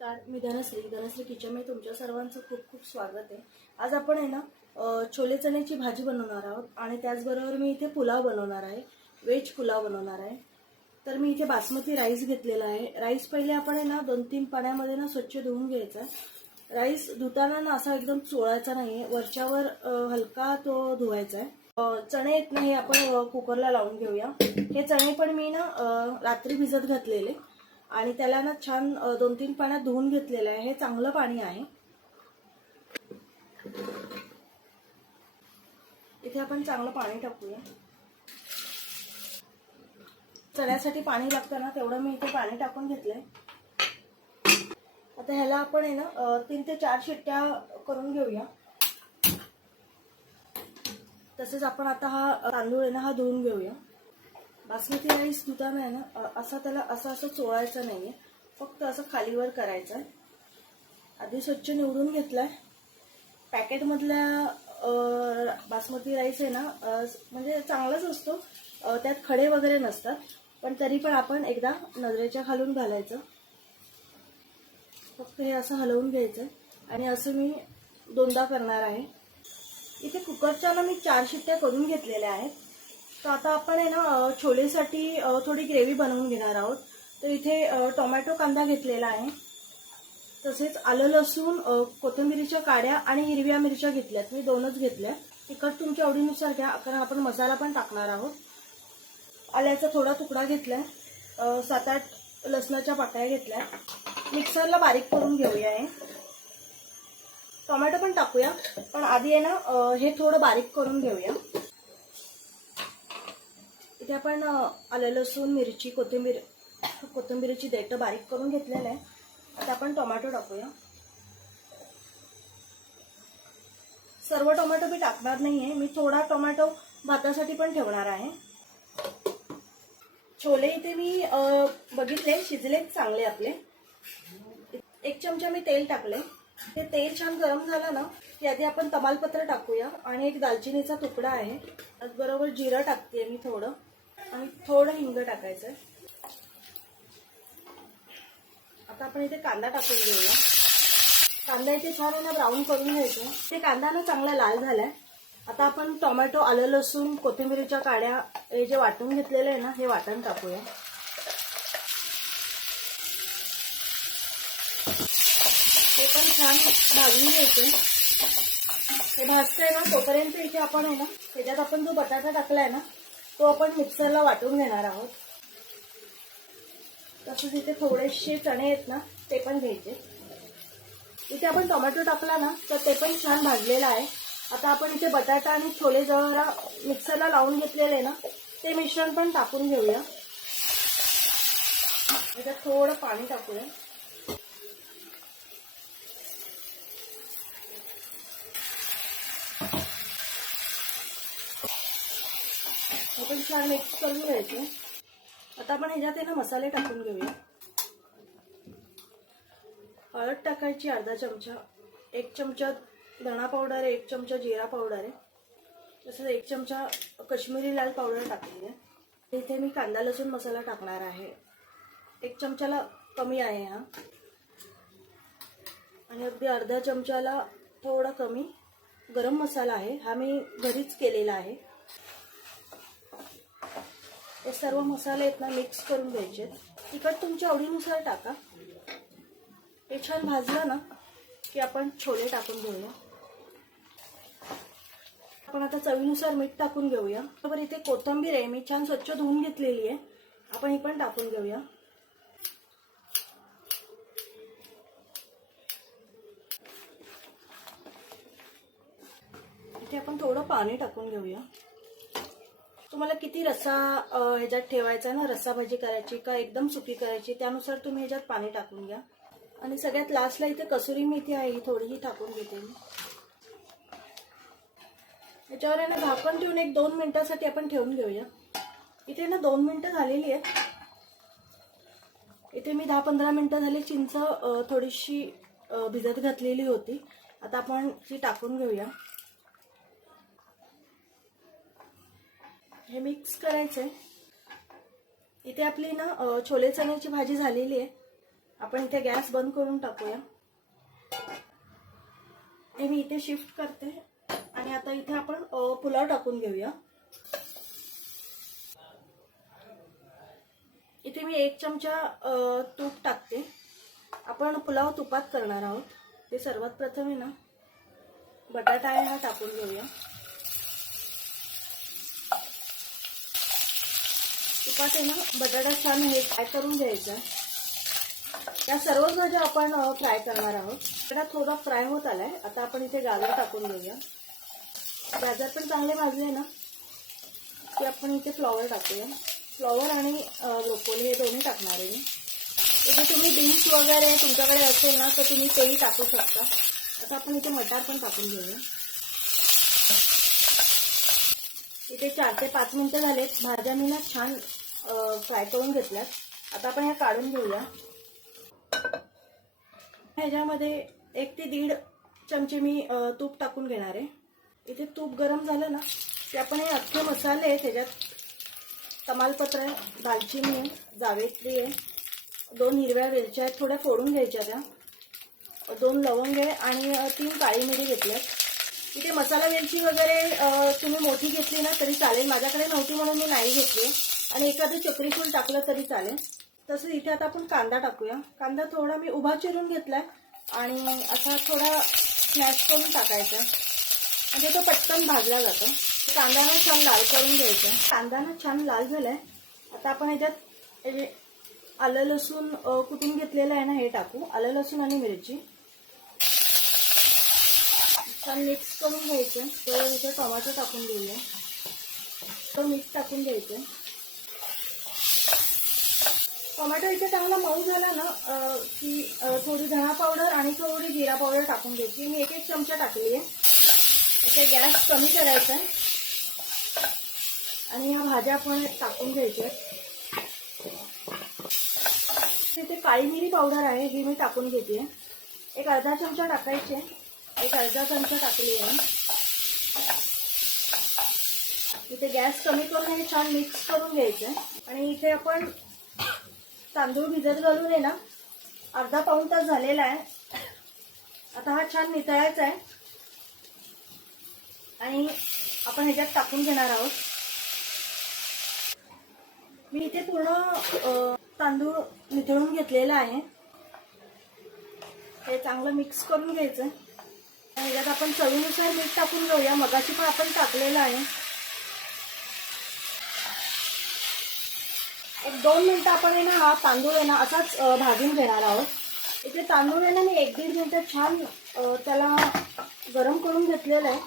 नमस्कार मी धनश्री. धनश्री किचनमध्ये तुमच्या सर्वांचं खूप खूप स्वागत आहे. आज आपण आहे ना छोले चण्याची भाजी बनवणार आहोत आणि त्याचबरोबर मी इथे पुलाव बनवणार आहे. व्हेज पुलाव बनवणार आहे. तर मी इथे बासमती राईस घेतलेला आहे. राईस पहिले आपण आहे ना दोन तीन पाण्यामध्ये ना स्वच्छ धुवून घ्यायचा आहे. राईस धुताना ना असा एकदम चोळायचा नाही आहे वरच्यावर हलका तो धुवायचा आहे. चणे आहेत ना हे आपण कुकरला लावून घेऊया. हे चणे पण मी ना रात्री भिजत घातलेले. आणि त्याला ना छान दोन तीन पाण्यात धुवून घेतलेलं आहे. हे चांगलं पाणी आहे. इथे आपण चांगलं पाणी टाकूया. चण्यासाठी पाणी लागतं ना तेवढं मी इथे पाणी टाकून घेतलंय. आता ह्याला आपण आहे ना तीन ते चार शिट्ट्या करून घेऊया. तसेच आपण आता हा तांदूळ आहे ना हा धुवून घेऊया. बासमती राईस धुताना आहे ना असा त्याला असं असं चोळायचं आहे फक्त असं खालीवर करायचं आहे आधी स्वच्छ निवडून घेतलाय. पॅकेटमधल्या बासमती राईस आहे ना म्हणजे चांगलाच असतो. त्यात खडे वगैरे नसतात. पण तरी पण आपण एकदा नजरेच्या खालून घालायचं. फक्त हे असं हलवून घ्यायचं आणि असं मी दोनदा करणार आहे. इथे कुकरच्या ना मी चार शिट्ट्या करून घेतलेल्या आहेत. तर आता आपण आहे ना छोलेसाठी थोडी ग्रेव्ही बनवून घेणार आहोत. तर इथे टोमॅटो कांदा घेतलेला आहे. तसेच आलं लसूण कोथिंबीरीच्या कोथिंबिरीच्या काड्या आणि हिरव्या मिरच्या घेतल्यात. मी दोनच घेतल्या. तिखट तुमच्या आवडीनुसार घ्या कारण आपण मसाला पण टाकणार आहोत. आल्याचा थोडा तुकडा घेतलाय. सात आठ लसणाच्या पाकळ्या घेतल्या. मिक्सरला बारीक करून घेऊया आहे टोमॅटो पण टाकूया. पण आधी आहे ना हे थोडं बारीक करून घेऊया. इथे आपण आलं लसूण मिरची कोथिंबीर कोथिंबीरीची देठं बारीक करून घेतलेलं आहे. आता आपण टोमॅटो टाकूया. सर्व टोमॅटो मी टाकणार नाही आहे मी थोडा टोमॅटो भातासाठी पण ठेवणार आहे. छोले इथे मी बघितले शिजले चांगले आपले. एक चमचा मी तेल टाकले ते तेल छान गरम झालं ना की आधी आपण तमालपत्र टाकूया. आणि एक दालचिनीचा तुकडा आहे. त्याचबरोबर जिरं टाकते मी थोडं. आणि थोडं हिंग टाकायचं. आता आपण इथे कांदा टाकून घेऊया. कांदा इथे छान आहे ना ब्राऊन करून घ्यायचं. ते कांदा ना चांगला लाल झालाय. आता आपण टोमॅटो आलं लसूण कोथिंबिरीच्या काड्या हे जे वाटून घेतलेलं आहे ना हे वाटण टाकूया. ते पण छान भाजून घ्यायचे. हे भाजतंय ना तोपर्यंत इथे आपण आहे ना त्याच्यात आपण जो बटाटा टाकलाय ना तो आपण मिक्सरला वाटून घेणार आहोत. तसंच इथे थोडेसे चणे आहेत ना ते पण घ्यायचे. इथे आपण टोमॅटो टाकला ना तर ते पण छान भाजलेलं आहे. आता आपण इथे बटाटा आणि छोले जरा मिक्सरला लावून घेतलेले ना ते मिश्रण पण टाकून घेऊया. याच्यात थोडं पाणी टाकूया. आपण छान मिक्स करून घ्यायचं. आता आपण ह्याच्यात ना मसाले टाकून घेऊया. हळद टाकायची अर्धा चमचा एक चमचा धणा पावडर आहे एक चमचा जिरा पावडर आहे. तसंच एक चमचा कश्मीरी लाल पावडर टाकलेली आहे इथे मी कांदा लसूण मसाला टाकणार आहे. एक चमचाला कमी आहे हा. आणि अगदी अर्धा चमचाला थोडा कमी गरम मसाला आहे. हा मी घरीच केलेला आहे. हे सर्व मसाले आहेत ना मिक्स करून घ्यायचे तिखट तुमच्या आवडीनुसार टाका. हे छान भाजलं ना की आपण छोले टाकून घेऊया. आपण आता चवीनुसार मीठ टाकून घेऊया. बरोबर इथे कोथिंबीर आहे मी छान स्वच्छ धुवून घेतलेली आहे. आपण ही पण टाकून घेऊया. इथे आपण थोडं पाणी टाकून घेऊया. तुम्हाला किती रस्सा ह्याच्यात ठेवायचा आहे ना? रस्सा भाजी करायची का एकदम सुकी करायची? त्यानुसार तुम्ही ह्याच्यात पाणी टाकून घ्या. आणि सगळ्यात लास्टला इथे कसुरी मेथी आहे ही थोडीही टाकून घेते मी. याच्यावर आहे ना झाकण ठेवून एक दोन मिनिटासाठी आपण ठेवून घेऊया. इथे ना दोन मिनिटं झालेली आहेत. इथे मी दहा पंधरा मिनिटं झाली चिंच थोडीशी भिजत घातलेली होती. आता आपण ती टाकून घेऊया. हे मिक्स करायचं आहे इथे आपली ना छोले चण्याची भाजी झालेली आहे. आपण इथे गॅस बंद करून टाकूया. हे मी इथे शिफ्ट करते. आणि आता इथे आपण पुलाव टाकून घेऊया. इथे मी एक चमचा तूप टाकते. आपण पुलाव तुपात करणार आहोत. ते सर्वात प्रथम आहे ना बटाटा आहे हा टाकून घेऊया. तुपात आहे ना बटाटा छान हे फ्राय करून घ्यायचा. या सर्व भाज्या आपण फ्राय करणार आहोत. बटाटा थोडा फ्राय होत आलाय. आता आपण इथे गाजर टाकून घेऊया. गाजर पण चांगले भाजले ना की आपण इथे फ्लॉवर टाकूया. फ्लॉवर आणि ब्रोकोली हे दोन्ही टाकणार आहे इथे तुम्ही बीन्स वगैरे तुमच्याकडे असेल ना तर तुम्ही तेही टाकू शकता. आता आपण इथे मटार पण टाकून घेऊया. इथे चार ते पाच मिनिटं झालेत. भाज्या मी ना छान फ्राय करून घेतल्यात. आता आपण ह्या काढून घेऊया. ह्याच्यामध्ये एक ते दीड चमचे मी तूप टाकून घेणार आहे. इथे तूप गरम झालं ना ते आपण हे अख्खे मसाले आहेत त्याच्यात तमालपत्र आहे दालचिनी आहे जावेत्री आहे दोन हिरव्या वेलच्या आहेत थोड्या फोडून घ्यायच्या त्या. दोन लवंग आहे आणि तीन काळी मिरी घेतल्यात. इथे मसाला वेलची वगैरे तुम्ही मोठी घेतली ना तरी चालेल. माझ्याकडे नव्हती म्हणून मी नाही घेतली. आणि एखादं चक्री फूल टाकलं तरी चालेल. तसंच इथे आता आपण कांदा टाकूया. कांदा थोडा मी उभा चिरून घेतलाय. आणि असा थोडा स्मॅश करून टाकायचा. म्हणजे तो पटकन भाजला जातो. कांदाना छान लाल करून घ्यायचा. कांदाना छान लाल झालाय. आता आपण ह्याच्यात हे आलं लसूण कुठून घेतलेलं आहे ना हे टाकू. आलं लसूण आणि मिरची. छान मिक्स करून घ्यायचं. तर इथे टोमॅटो टाकून घेऊया. तो मीठ टाकून घ्यायचं. टोमॅटो इथे चांगला मऊ झाला ना की थोडी धणा पावडर आणि थोडी जिरा पावडर टाकून घ्यायची. मी एक एक चमचा टाकली आहे. इथे गॅस कमी करायचा आहे. आणि ह्या भाज्या आपण टाकून घ्यायच्या इथे काळी मिरी पावडर आहे ही मी टाकून घेते. एक अर्धा चमचा टाकायचे एक अर्धा चमचा टाकली आहे. इथे गॅस कमी करून हे छान मिक्स करून घ्यायचं आणि इथे आपण तांदूळ भिजत घालून आहे ना अर्धा पाऊण तास झालेला आहे. आता हा छान नितळायचा आहे. आणि आपण ह्याच्यात टाकून घेणार आहोत. मी इथे पूर्ण तांदूळ नितळून घेतलेला आहे. हे चांगलं मिक्स करून घ्यायचं. आणि ह्याच्यात आपण चवीनुसार मीठ टाकून घेऊया. मगाशी पण आपण टाकलेलं आहे. एक दोन मिनटं आपण आहे ना हा तांदूळ आहे ना असाच भाजून घेणार आहोत. इथे तांदूळ आहे ना मी एक दीड मिनटं छान त्याला गरम करून घेतलेलं आहे.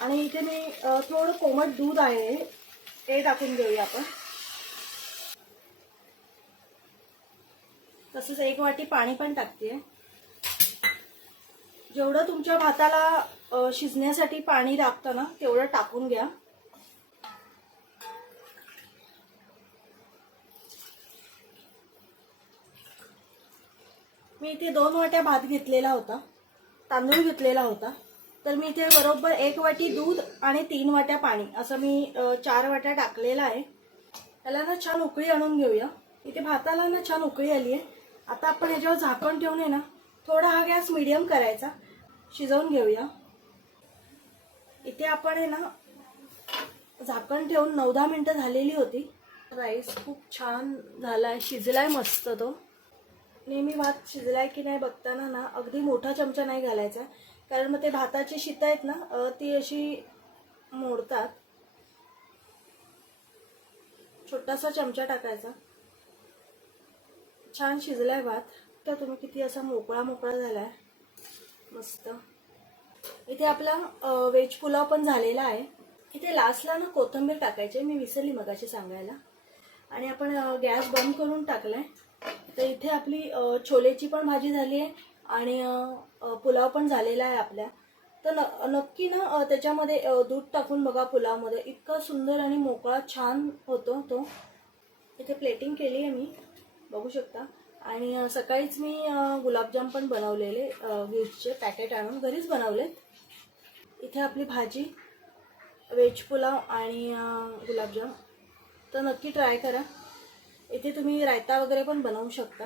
आणि इथे मी थोडं कोमट दूध आहे. ते टाकून घेऊया आपण. तसंच एक वाटी पाणी पण टाकते. जेवढं तुमच्या भाताला शिजण्यासाठी पाणी लागतं ना तेवढं टाकून घ्या. मी इथे दोन वाट्या भात घेतलेला होता तांदूळ घेतलेला होता. तर मी इथे बरोबर एक वाटी दूध आणि तीन वाट्या पाणी असं मी चार वाट्या टाकलेला आहे. त्याला ना छान उकळी आणून घेऊया. इथे भाताला ना छान उकळी आली आहे. आता आपण याच्यावर झाकण ठेवून आहे ना थोडा हा गॅस मिडियम करायचा. शिजवून घेऊया. इथे आपण आहे ना झाकण ठेवून नऊ दहा मिनटं झालेली होती. राईस खूप छान झाला आहे शिजलाय मस्त तो. नेहमी भात शिजलाय की नाही बघताना ना अगदी मोठा चमचा नाही घालायचा. कारण मग ते भाताची शीत आहेत ना ती अशी मोडतात. छोटासा चमचा टाकायचा. छान शिजलाय भात. तर तुम्ही किती असा मोकळा मोकळा झालाय. मस्त. इथे आपला व्हेज पुलाव पण झालेला आहे. इथे लास्टला ना कोथिंबीर टाकायची मी विसरली मगाशी सांगायला. आणि आपण गॅस बंद करून टाकलाय. तर इथे आपली छोलेची पण भाजी झाली आहे आणि पुलाव पण झालेला आहे आपल्या. तर न नक्की ना त्याच्यामध्ये दूध टाकून बघा पुलावमध्ये. इतका सुंदर आणि मोकळा छान होतो तो. इथे प्लेटिंग केली आहे मी बघू शकता. आणि सकाळीच मी गुलाबजाम पण बनवलेले व्हेजचे पॅकेट आणून घरीच बनवलेत. इथे आपली भाजी व्हेज पुलाव आणि गुलाबजाम. तर नक्की ट्राय करा. इथे तुम्ही रायता वगैरे पण बनवू शकता.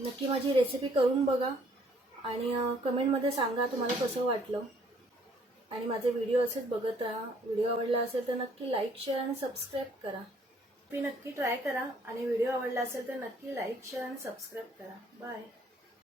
नक्की माझी रेसिपी करून बघा आणि कमेंटमध्ये सांगा तुम्हाला कसं वाटलं. आणि माझे व्हिडिओ असेच बघत राहा. व्हिडिओ आवडला असेल तर नक्की लाईक शेअर आणि सबस्क्राईब करा. तुम्ही नक्की ट्राय करा. आणि व्हिडिओ आवडला असेल तर नक्की लाईक शेअर आणि सबस्क्राईब करा. बाय